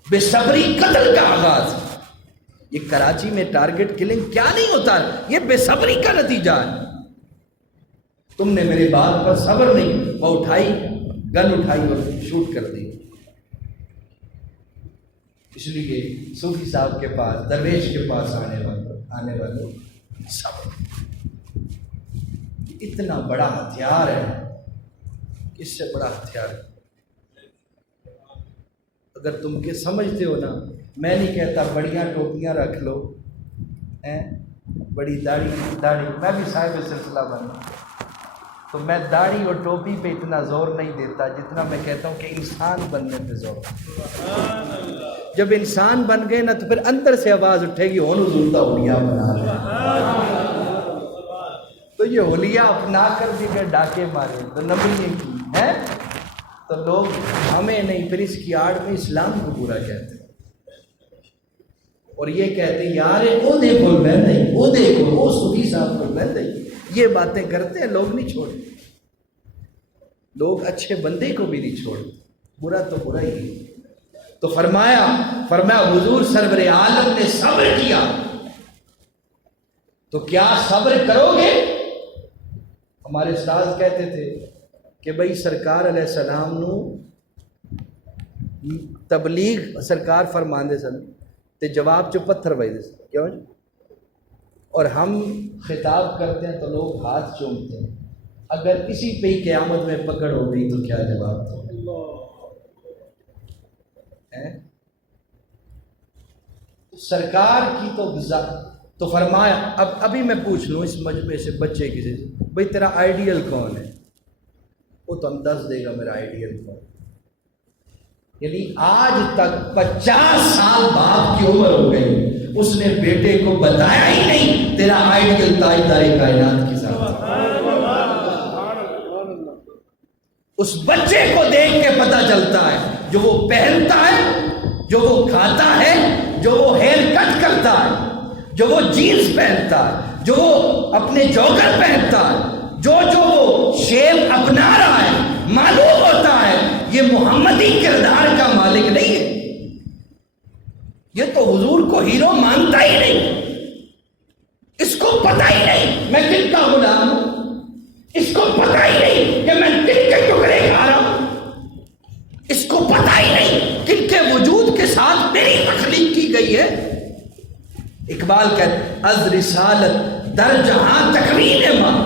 بے صبری قتل کا آغاز۔ یہ کراچی میں ٹارگٹ کلنگ کیا نہیں ہوتا، یہ بے صبری کا نتیجہ ہے۔ تم نے میری بات پر صبر نہیں، وہ اٹھائی، گن اٹھائی اور شوٹ کر دی۔ اس لیے صوفی صاحب کے پاس، درویش کے پاس آنے والے صبر اتنا بڑا ہتھیار ہے، اس سے بڑا ہتھیار ہے۔ اگر تم کے سمجھتے ہو نا، میں نہیں کہتا بڑیاں ٹوپیاں رکھ لو، بڑی داڑھی، میں بھی صاحب سلسلہ بنا، تو میں داڑھی اور ٹوپی پہ اتنا زور نہیں دیتا جتنا میں کہتا ہوں کہ انسان بننے پہ زور۔ جب انسان بن گئے نا تو پھر اندر سے آواز اٹھے گی ہون حضور دا اولیاء بنا لے۔ تو یہ اولیاء اپنا کر بھی گئے ڈاکے مارے تو نبی نے کی ہے، تو لوگ ہمیں نہیں، پھر اس کی آڑ میں اسلام کو برا کہتے ہیں اور یہ کہتے ہیں یار وہ دیکھو میں نہیں، وہ دیکھو وہ صوفی صاحب کو میں نہیں، یہ باتیں کرتے ہیں۔ لوگ نہیں چھوڑتے، لوگ اچھے بندے کو بھی نہیں چھوڑتے، برا تو برا ہی ہے۔ تو فرمایا حضور سرور عالم نے صبر کیا، تو کیا صبر کرو گے؟ ہمارے استاد کہتے تھے کہ بھائی سرکار علیہ السلام نو تبلیغ سرکار فرماندے سن تے جواب چ پتھر بھیجتے سن، کیوں؟ اور ہم خطاب کرتے ہیں تو لوگ ہاتھ چومتے ہیں، اگر کسی پہ ہی قیامت میں پکڑ ہو گئی تو کیا جواب دو؟ سرکار کی تو فرمایا، ابھی میں پوچھ لوں اس مجمع سے بچے کسی سے، بھئی تیرا آئیڈیل کون ہے؟ وہ تو انداز دے گا میرا آئیڈیل کون۔ یعنی آج تک 50 سال باپ کی عمر ہو گئی، اس نے بیٹے کو بتایا ہی نہیں تیرا آئیڈیل تاجدار کائنات کے ساتھ۔ اس بچے کو دیکھ کے پتہ چلتا ہے، جو وہ پہنتا ہے، جو وہ کھاتا ہے، جو وہ ہیئر کٹ کرتا ہے، جو وہ جینز پہنتا ہے، جو وہ اپنے جوگر پہنتا ہے، جو وہ شیپ اپنا رہا ہے، معلوم ہوتا ہے یہ محمدی کردار کا مالک نہیں ہے، یہ تو حضور کو ہیرو مانتا ہی نہیں، اس کو پتہ ہی نہیں میں کن کا غلام ہوں، اس کو پتہ ہی نہیں کہ میں کن کے ٹکڑے کھا رہا ہوں، اس کو پتہ ہی نہیں کن کے وجود کے ساتھ میری تخلیق کی گئی ہے۔ اقبال کہتے از رسالت در جہاں تکوین ماں،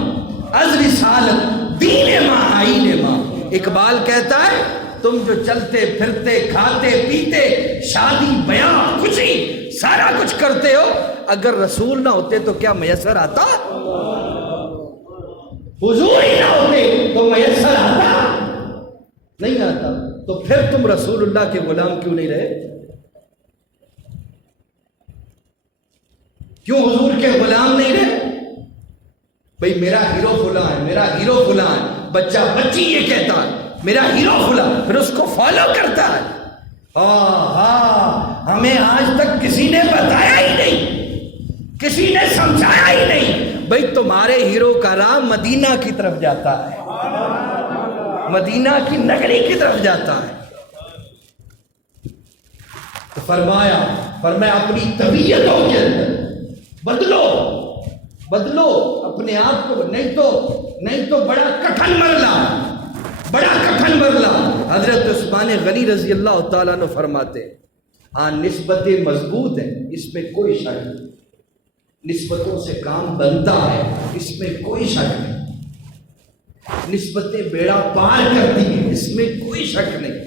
از رسالت دین ماں آئین ماں۔ اقبال کہتا ہے تم جو چلتے پھرتے کھاتے پیتے شادی بیاہ خوشی سارا کچھ کرتے ہو، اگر رسول نہ ہوتے تو کیا میسر آتا؟ حضور ہی نہ ہوتے تو میسر آتا؟ نہیں آتا۔ تو پھر تم رسول اللہ کے غلام کیوں نہیں رہے؟ کیوں حضور کے غلام نہیں رہے؟ بھئی میرا ہیرو فلاں ہے، میرا ہیرو فلاں ہے، بچہ بچی یہ کہتا ہے میرا ہیرو فلاں، پھر اس کو فالو کرتا ہے۔ ہمیں آج تک کسی نے بتایا ہی نہیں، کسی نے سمجھایا ہی نہیں، بھئی تمہارے ہیرو کا راہ مدینہ کی طرف جاتا ہے، مدینہ کی نگری کی طرف جاتا ہے۔ تو فرمایا اپنی طبیعتوں کے اندر بدلو اپنے آپ کو، نہیں تو بڑا کٹھن مرلہ ہے، بڑا کٹھن مرلہ. حضرت عثمان غنی رضی اللہ تعالیٰ عنہ فرماتے ہیں ہاں نسبتیں مضبوط ہیں، اس میں کوئی شک نہیں، نسبتوں سے کام بنتا ہے، اس میں کوئی شک نہیں، نسبتیں بیڑا پار کرتی ہیں، اس میں کوئی شک نہیں،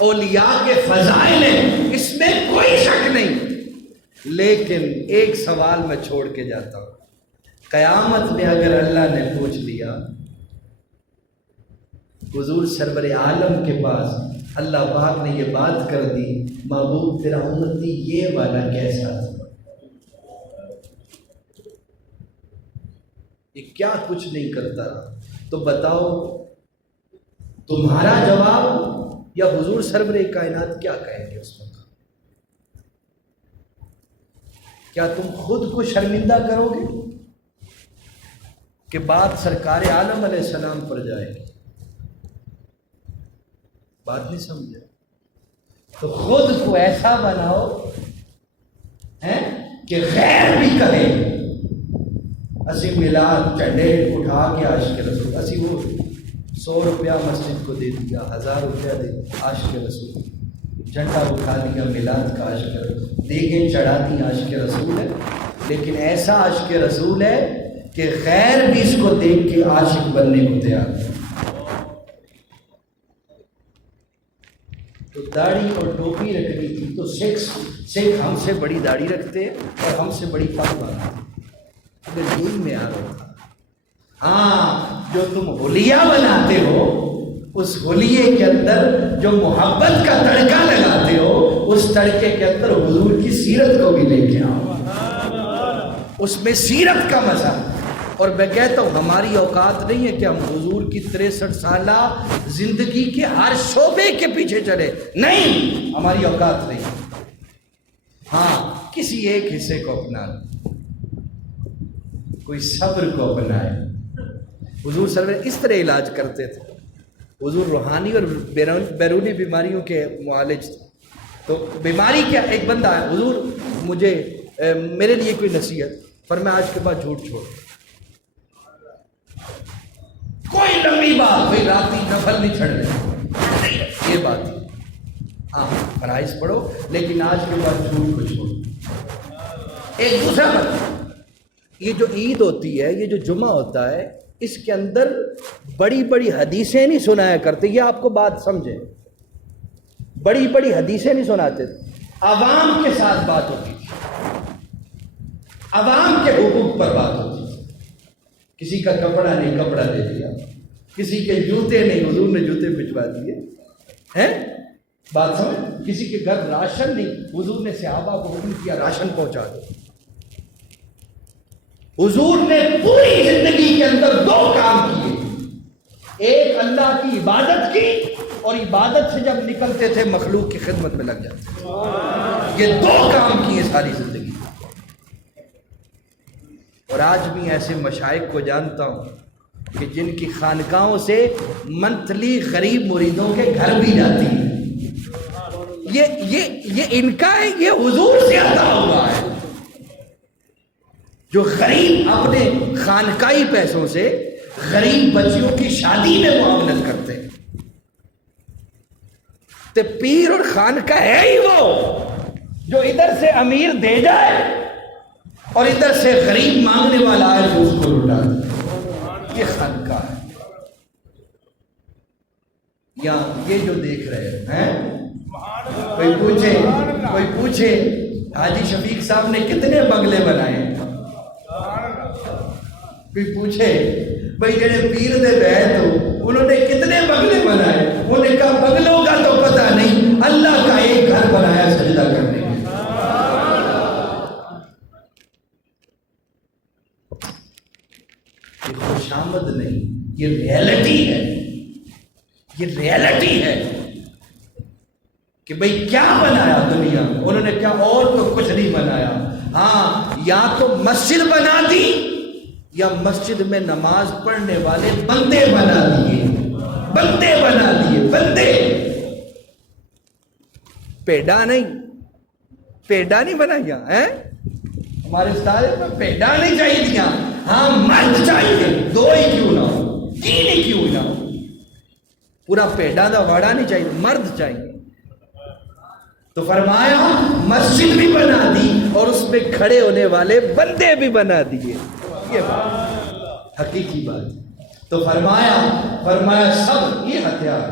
اولیاء کے فضائل ہیں، اس میں کوئی شک نہیں. لیکن ایک سوال میں چھوڑ کے جاتا ہوں، قیامت میں اگر اللہ نے پوچھ لیا حضور سرور عالم کے پاس، اللہ پاک نے یہ بات کر دی محبوب تیرا امتی یہ والا کیسا تھا، یہ کیا کچھ نہیں کرتا، تو بتاؤ تمہارا جواب یا حضور سرور کائنات کیا کہیں گے اس وقت؟ کیا تم خود کو شرمندہ کرو گے کہ بات سرکار عالم علیہ السلام پر جائے گی؟ بات نہیں سمجھے تو خود کو ایسا بناؤ کہ غیر بھی کہے اسی میلاد چنڈے اٹھا کے عاشق رسول، اسی وہ 100 روپیہ مسجد کو دے دیا، 1000 روپیہ دے عاشق رسول، جھنڈا اٹھا دیا میلاد کا عاشق رسول، دیگیں چڑھا دی عاشق رسول ہے. لیکن ایسا عاشق رسول ہے کہ غیر بھی اس کو دیکھ کے عاشق بننے کو تیار ہے. تو داڑھی اور ٹوپی رکھنی تھی تو سکھ ہم سے بڑی داڑھی رکھتے اور ہم سے بڑی پگ باندھتے، اگر دل میں آ رہا تھا. ہاں جو تم حلیہ بناتے ہو اس حلیے کے اندر جو محبت کا تڑکا لگاتے ہو اس تڑکے کے اندر حضور کی سیرت کو بھی لے کے آؤ، اس میں سیرت کا مزہ. اور میں کہتا ہوں ہماری اوقات نہیں ہے کہ ہم حضور کی 63 سالہ زندگی کے ہر شعبے کے پیچھے چلے، نہیں، ہماری اوقات نہیں. ہاں کسی ایک حصے کو اپنا لو، کوئی صبر کو اپنائے. حضور صلی اللہ علیہ وسلم اس طرح علاج کرتے تھے. حضور روحانی اور بیرونی بیماریوں کے معالج تھے. تو بیماری کیا، ایک بندہ ہے حضور مجھے میرے لیے کوئی نصیحت، پر میں آج کے بعد جھوٹ چھوڑ، کوئی لمبی بات، کوئی راتی نفل نہیں چھڑنے، یہ بات ہے. ہاں فرائض پڑھو لیکن آج کے بعد جھوٹ کو چھوڑو. ایک دوسرا بات، یہ جو عید ہوتی ہے، یہ جو جمعہ ہوتا ہے، اس کے اندر بڑی بڑی حدیثیں نہیں سنایا کرتے. یہ آپ کو بات سمجھیں، بڑی بڑی حدیثیں نہیں سناتے تھے، عوام کے ساتھ بات ہوتی تھی، عوام کے حقوق پر بات ہوتی تھی. کسی کا کپڑا نہیں، کپڑا دے دیا، کسی کے جوتے نہیں، حضور نے جوتے بھجوا دیے ہیں، بات سمجھ. کسی کے گھر راشن نہیں، حضور نے صحابہ کو حکم کیا راشن پہنچا دو. حضور نے پوری زندگی کے اندر 2 کام کیے، ایک اللہ کی عبادت کی اور عبادت سے جب نکلتے تھے مخلوق کی خدمت میں لگ جاتے. یہ 2 کام کیے ساری زندگی. اور آج بھی ایسے مشائخ کو جانتا ہوں کہ جن کی خانقاہوں سے منتھلی غریب مریدوں کے گھر بھی جاتی ہیں. یہ ان کا ہے، یہ حضور سے عطا ہوا ہے. جو غریب اپنے خانقاہی پیسوں سے غریب بچیوں کی شادی میں معاونت کرتے ہیں. تو پیر اور خانقاہ ہے ہی وہ جو ادھر سے امیر دے جائے اور ادھر سے غریب مانگنے والا ہے تو اس کو لوٹا دے. یہ خانقاہ ہے. یا یہ جو دیکھ رہے ہیں، کوئی پوچھے حاجی شفیق صاحب نے کتنے بنگلے بنائے، کوئی پوچھے بھائی جڑے پیر دے بیت ہو انہوں نے کتنے بنگلے بنائے، انہوں نے کہا بنگلوں کا تو پتہ نہیں، اللہ کا ایک گھر بنایا سجدہ کرنے کے. یہ خوشامد نہیں، یہ ریئلٹی ہے. یہ ریئلٹی ہے کہ بھئی کیا بنایا دنیا میں. انہوں نے کہا اور تو کچھ نہیں بنایا، ہاں یا تو مسجد بنا دی یا مسجد میں نماز پڑھنے والے بندے بنا دیے، بندے بنا دیے، بندے. پیڈا نہیں بنایا ہے ہمارے استاد میں. پیڈا نہیں چاہیے، ہاں مرد چاہیے، 2 ہی کیوں نہ ہو، 3 ہی کیوں نہ ہو. پورا پیڈا دا واڑا نہیں چاہیے، مرد چاہیے۔ تو فرمایا مسجد بھی بنا دی اور اس میں کھڑے ہونے والے بندے بھی بنا دیے، یہ بات حقیقی بات۔ تو فرمایا صبر یہ ہتھیار،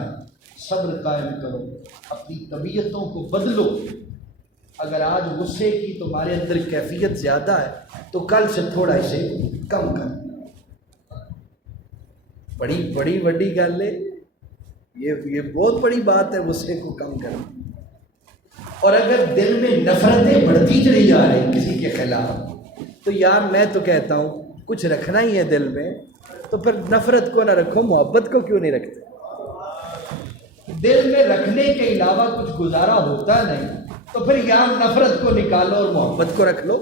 صبر قائم کرو، اپنی طبیعتوں کو بدلو۔ اگر آج غصے کی تمہارے اندر کیفیت زیادہ ہے تو کل سے تھوڑا اسے کم کر۔ بڑی گل ہے یہ بہت بڑی بات ہے غصے کو کم کرنا۔ اور اگر دل میں نفرتیں بڑھتی چلی جا رہی کسی کے خلاف، تو یار میں تو کہتا ہوں کچھ رکھنا ہی ہے دل میں تو پھر نفرت کو نہ رکھو، محبت کو کیوں نہیں رکھتے؟ دل میں رکھنے کے علاوہ کچھ گزارا ہوتا نہیں، تو پھر یار نفرت کو نکالو اور محبت کو رکھ لو۔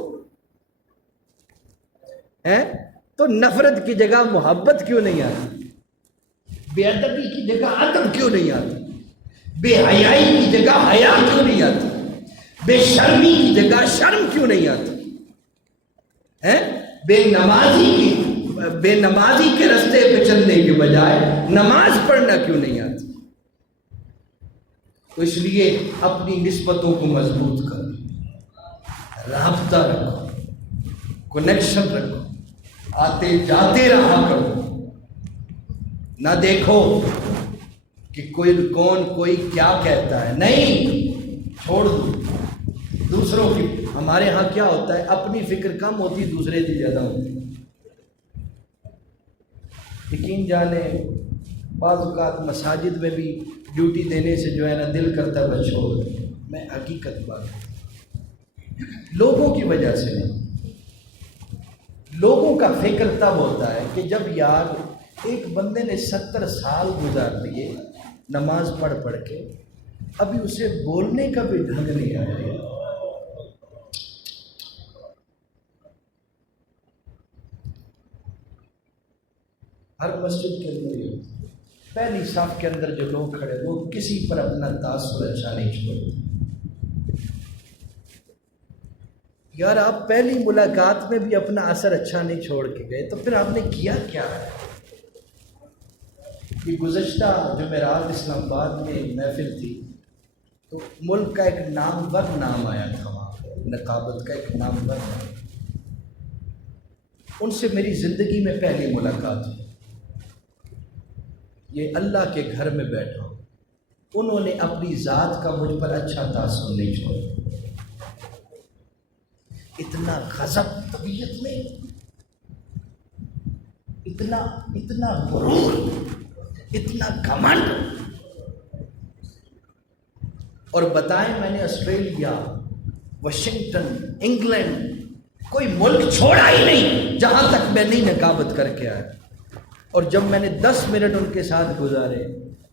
تو نفرت کی جگہ محبت کیوں نہیں آتی؟ بے ادبی کی جگہ ادب کیوں نہیں آتی؟ بے حیائی کی جگہ حیا کیوں نہیں آتی؟ بے شرمی کی جگہ شرم کیوں نہیں آتی؟ بے نمازی کے رستے پہ چلنے کے بجائے نماز پڑھنا کیوں نہیں آتی؟ تو اس لیے اپنی نسبتوں کو مضبوط کرو، رابطہ رکھو، کنیکشن رکھو، آتے جاتے رہا کرو۔ نہ دیکھو کہ کوئی کیا کہتا ہے، نہیں، چھوڑ دو دوسروں کی۔ ہمارے ہاں کیا ہوتا ہے، اپنی فکر کم ہوتی، دوسرے کی زیادہ ہوتی۔ یقین جانے بعض اوقات مساجد میں بھی ڈیوٹی دینے سے جو ہے نا دل کرتا ہے بس چھوڑ دیں۔ میں حقیقت بات لوگوں کی وجہ سے نہیں، لوگوں کا فکر تب ہوتا ہے کہ جب یار ایک بندے نے 70 سال گزار دیے نماز پڑھ کے، ابھی اسے بولنے کا بھی ڈھنگ نہیں آیا۔ ہر مسجد کے اندر یہ پہلی صف کے اندر جو لوگ کھڑے وہ کسی پر اپنا تاثر اچھا نہیں چھوڑتے۔ یار آپ پہلی ملاقات میں بھی اپنا اثر اچھا نہیں چھوڑ کے گئے تو پھر آپ نے کیا کیا ہے؟ یہ گزشتہ جمعرات اسلام آباد میں محفل تھی تو ملک کا ایک نامور نام آیا تھا، وہاں نقابت کا ایک نامور نام، ان سے میری زندگی میں پہلی ملاقات ہوئی۔ یہ اللہ کے گھر میں بیٹھا ہوں، انہوں نے اپنی ذات کا مجھ پر اچھا تاثر نہیں چھوڑا۔ اتنا غضب طبیعت میں، اتنا غرور، اتنا گھمنڈ۔ اور بتائیں میں نے آسٹریلیا، واشنگٹن، انگلینڈ، کوئی ملک چھوڑا ہی نہیں جہاں تک میں نہیں نقابت کر کے آیا۔ اور جب میں نے 10 منٹ ان کے ساتھ گزارے،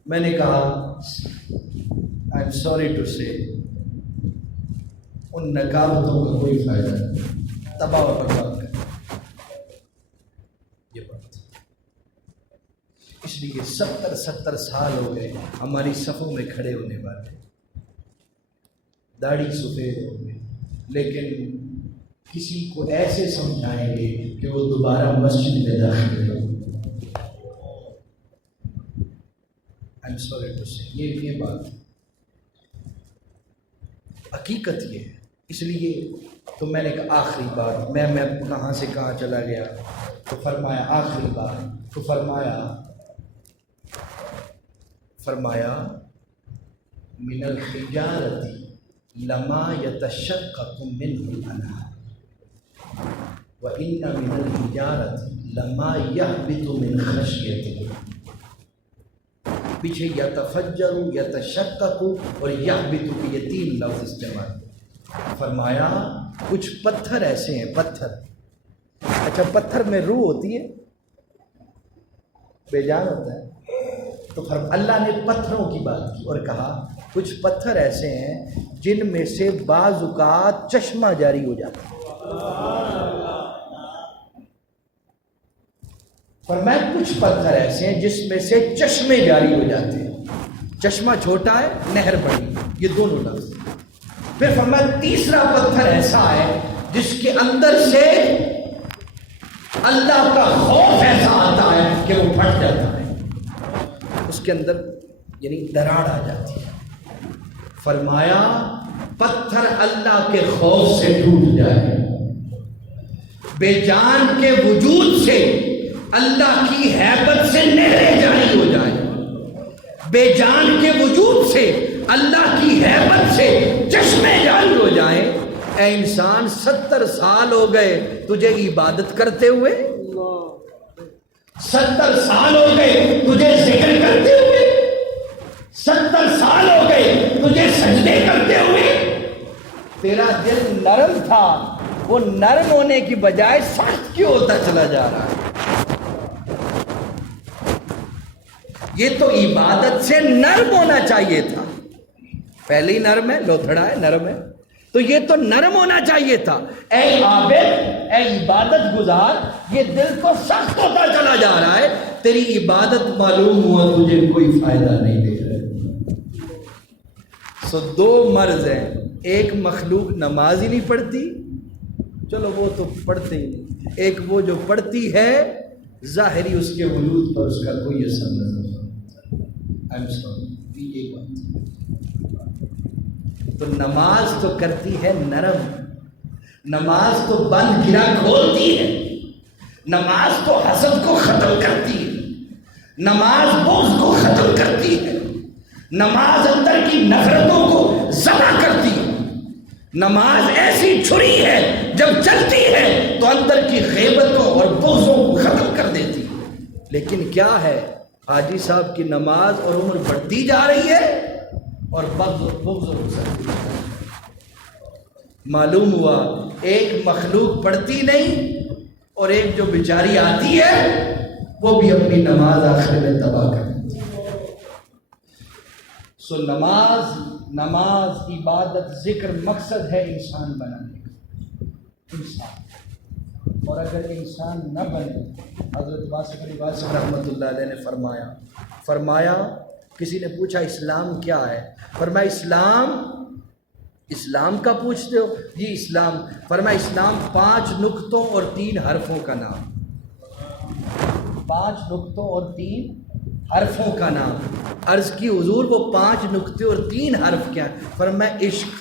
میں نے کہا آئی ایم سوری ٹو سے، ان نقابتوں کا کوئی فائدہ نہیں، تباہ و برباد کر یہ بات۔ اس لیے 70 سال ہو گئے ہماری صفوں میں کھڑے ہونے والے، داڑھی سفید ہو گئی، لیکن کسی کو ایسے سمجھائیں گے کہ وہ دوبارہ مسجد میں داخل ہو۔ I'm sorry to say، یہ بات حقیقت یہ ہے۔ اس لیے تو میں نے کہا آخری بات، میں کہاں سے کہاں چلا گیا، تو فرمایا آخری بات، تو فرمایا من الحجارۃ لما یتشقق منہ الانہار وان من الحجارۃ لما یہبط من خشیۃ اللہ۔ پیچھے یتفجر، یتشقق اور یہبط کے یہ 3 لفظ استعمال۔ فرمایا کچھ پتھر ایسے ہیں، پتھر، اچھا پتھر میں روح ہوتی ہے، بے جان ہوتا ہے، تو اللہ نے پتھروں کی بات کی اور کہا کچھ پتھر ایسے ہیں جن میں سے بعض اوقات چشمہ جاری ہو جاتا ہے۔ فرمایا کچھ پتھر ایسے ہیں جس میں سے چشمے جاری ہو جاتے ہیں، چشمہ چھوٹا ہے، نہر بڑی، یہ دونوں لفظ۔ پھر فرمایا تیسرا پتھر ایسا ہے جس کے اندر سے اللہ کا خوف ایسا آتا ہے کہ وہ پھٹ جاتا ہے، اس کے اندر یعنی دراڑ آ جاتی ہے۔ فرمایا پتھر اللہ کے خوف سے ٹوٹ جائے، بے جان کے وجود سے اللہ کی ہیبت سے نہریں جاری ہو جائے، بے جان کے وجود سے اللہ کی ہیبت سے چشمے جاری ہو جائیں۔ اے انسان 70 سال ہو گئے تجھے عبادت کرتے ہوئے، 70 سال ہو گئے تجھے ذکر کرتے ہوئے، 70 سال ہو گئے تجھے سجدے کرتے ہوئے، تیرا دل نرم تھا، وہ نرم ہونے کی بجائے سخت کیوں ہوتا چلا جا رہا ہے؟ یہ تو عبادت سے نرم ہونا چاہیے تھا، پہلے ہی نرم ہے، لوتھڑا ہے، نرم ہے، تو یہ تو نرم ہونا چاہیے تھا۔ اے عابد، اے عبادت گزار، یہ دل تو سخت ہوتا چلا جا رہا ہے، تیری عبادت معلوم ہوا تجھے کوئی فائدہ نہیں دے رہا۔ سو دو مرض ہیں، ایک مخلوق نماز ہی نہیں پڑھتی، چلو وہ تو پڑھتے ہی نہیں، ایک وہ جو پڑھتی ہے ظاہری اس کے وجود پر اس کا کوئی اثر نظر نہیں۔ یہ بات تو نماز تو کرتی ہے نرم، نماز تو بند گرا کھولتی ہے، نماز تو حسد کو ختم کرتی ہے، نماز بغض کو ختم کرتی ہے، نماز اندر کی نفرتوں کو ذبح کرتی ہے، نماز ایسی چھری ہے جب چلتی ہے تو اندر کی غیبتوں اور بغضوں کو ختم کر دیتی ہے۔ لیکن کیا ہے، حاجی صاحب کی نماز اور عمر بڑھتی جا رہی ہے اور بغض معلوم ہوا ایک مخلوق پڑھتی نہیں اور ایک جو بیچاری آتی ہے وہ بھی اپنی نماز آخر میں تباہ کر دیتی ہے۔ سو نماز عبادت ذکر مقصد ہے انسان بنانے کا، انسان، اور اگر انسان نہ بنے، حضرت واسق علی واسق رحمۃ اللہ علیہ نے فرمایا کسی نے پوچھا اسلام کیا ہے؟ فرمایا اسلام کا پوچھتے ہو؟ جی اسلام۔ فرمایا اسلام 5 نقطوں اور 3 حرفوں کا نام، 5 نقطوں اور 3 حرفوں کا نام۔ عرض کی حضور وہ 5 نقطے اور 3 حرف کیا؟ فرمایا عشق۔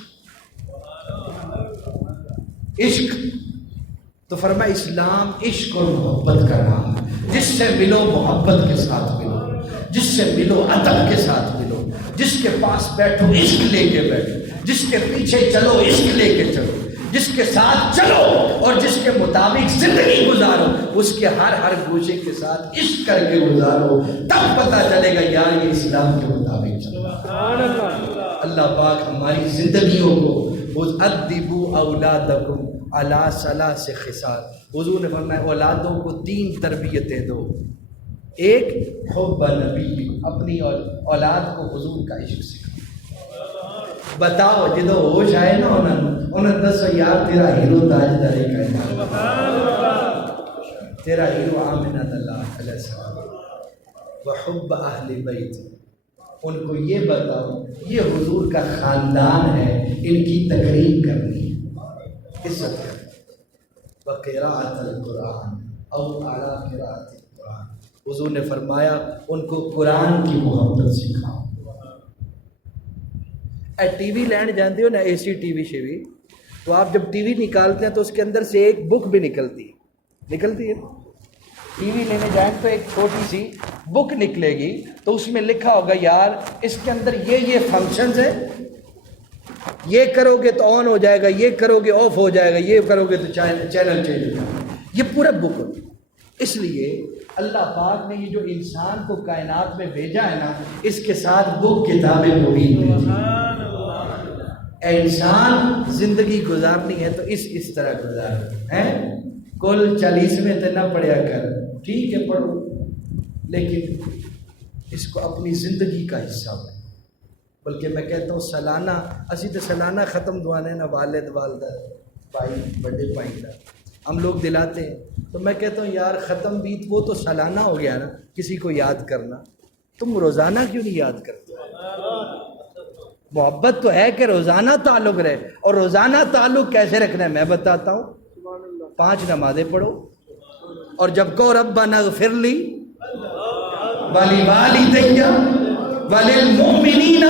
تو فرمایا اسلام عشق اور محبت کا نام ہے، جس سے ملو محبت کے ساتھ ملو، جس سے ملو ادب کے ساتھ ملو، جس کے پاس بیٹھو عشق لے کے بیٹھو، جس کے پیچھے چلو عشق لے کے چلو، جس کے ساتھ چلو اور جس کے مطابق زندگی گزارو، اس کے ہر گوشے کے ساتھ عشق کر کے گزارو، تب پتہ چلے گا یار یہ اسلام کے مطابق چل رہا ہے۔ اللہ پاک ہماری زندگیوں کو ادبوا اولادکم علی 3 خصال، حضور نے فرمایا اولادوں کو 3 تربیتیں دو۔ ایک حب نبی، اپنی اولاد کو حضور کا عشق سکھاؤ۔ بتاؤ جدو ہوش آئے نا انہوں دسو یار تیرا ہیرو تاجدار کائنات، تیرا ہیرو آمنہ اللہ علیہ السلام، وحب اہل بیت، ان کو یہ بتاؤ یہ حضور کا خاندان ہے، ان کی تقریب کرنی ہے، عزت کرنی۔ وقراءۃ القرآن او اعلیٰ قراءۃ القرآن، حضور نے فرمایا ان کو قرآن کی محبت سکھاؤ۔ اے ٹی وی لینڈ جانتے ہو نا، اے سی ٹی وی شیوی، تو آپ جب ٹی وی نکالتے ہیں تو اس کے اندر سے ایک بک بھی نکلتی ہے۔ ٹی وی لینے جائیں تو ایک چھوٹی سی بک نکلے گی، تو اس میں لکھا ہوگا یار اس کے اندر یہ فنکشنز ہیں، یہ کرو گے تو آن ہو جائے گا، یہ کرو گے آف ہو جائے گا، یہ کرو گے تو چینل چینج ہو جائے گا، یہ پورا بک ہوگا۔ اس لیے اللہ پاک نے یہ جو انسان کو کائنات میں بھیجا ہے نا، اس کے ساتھ بک کتاب مبین بھیجی۔ اے انسان زندگی گزارنی ہے تو اس طرح گزار ہے، کل 40 میں تو نہ پڑھیا کر، ٹھیک ہے پڑھو، لیکن اس کو اپنی زندگی کا حصہ بنا۔ بلکہ میں کہتا ہوں سالانہ، اسی تو سالانہ ختم دعانے نا، والد والدہ بھائی بڑے بھائی کا ہم لوگ دلاتے ہیں، تو میں کہتا ہوں یار ختم بھی وہ تو سالانہ ہو گیا نا، کسی کو یاد کرنا، تم روزانہ کیوں نہیں یاد کرتے؟ محبت تو ہے کہ روزانہ تعلق رہے، اور روزانہ تعلق کیسے رکھنا ہے میں بتاتا ہوں۔ 5 نمازیں پڑھو، اور جب کہو ربنا اغفر لی ولی والدیّ وَلِلْمُؤْمِنِينَ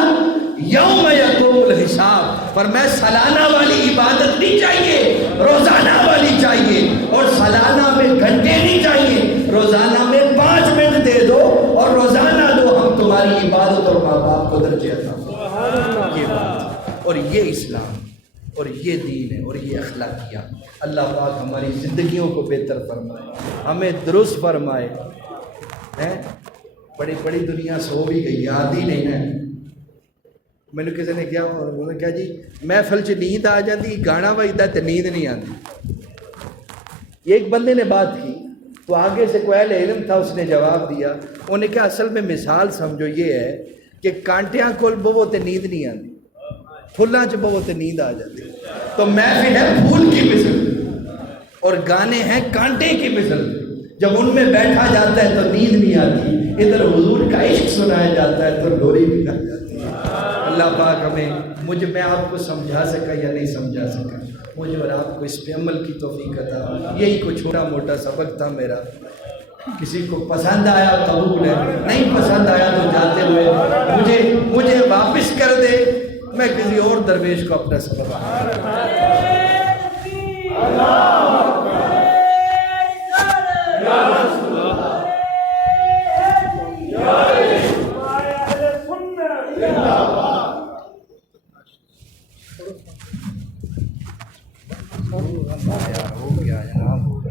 یوم یقوم الحساب، پر میں سالانہ والی عبادت نہیں چاہیے، روزانہ والی چاہیے، اور سالانہ میں گھنٹے نہیں چاہیے، روزانہ میں 5 منٹ دے دو اور روزانہ دو، ہم تمہاری عبادت اور ماں باپ کو درجے عطا فرمائیں۔ یہ بات اور یہ اسلام اور یہ دین ہے اور یہ اخلاقیات۔ اللہ پاک ہماری زندگیوں کو بہتر فرمائے، ہمیں درست فرمائے۔ بڑی بڑی دنیا سو بھی گئی، یاد ہی نہیں ہے۔ میں نے کسی نے کیا انہوں نے کہا جی محفل چ نیند آ جاتی، گانا بجتا تے نیند نہیں آتی۔ ایک بندے نے بات کی تو آگے سے کوئی اہل علم تھا، اس نے جواب دیا، انہوں نے کہا اصل میں مثال سمجھو یہ ہے کہ کانٹیاں کول بوو تے نیند نہیں آتی، پھلاں چ بوو تے نیند آ جاتی۔ تو محفل ہے پھول کی مثل اور گانے ہیں کانٹے کی مثل، جب ان میں بیٹھا جاتا ہے تو نیند نہیں آتی، ادھر حضور کا عشق سنایا جاتا ہے تو ڈوری بھی کھا جاتی ہے۔ اللہ پاک ہمیں میں آپ کو سمجھا سکا یا نہیں سمجھا سکا، مجھے اور آپ کو اس پہ عمل کی توفیق عطا۔ یہی کوئی چھوٹا موٹا سبق تھا میرا، کسی کو پسند آیا قبول ہے، نہیں پسند آیا تو جاتے ہوئے مجھے واپس کر دے، میں کسی اور درویش کو اپنا سبق ہو گیا جناب۔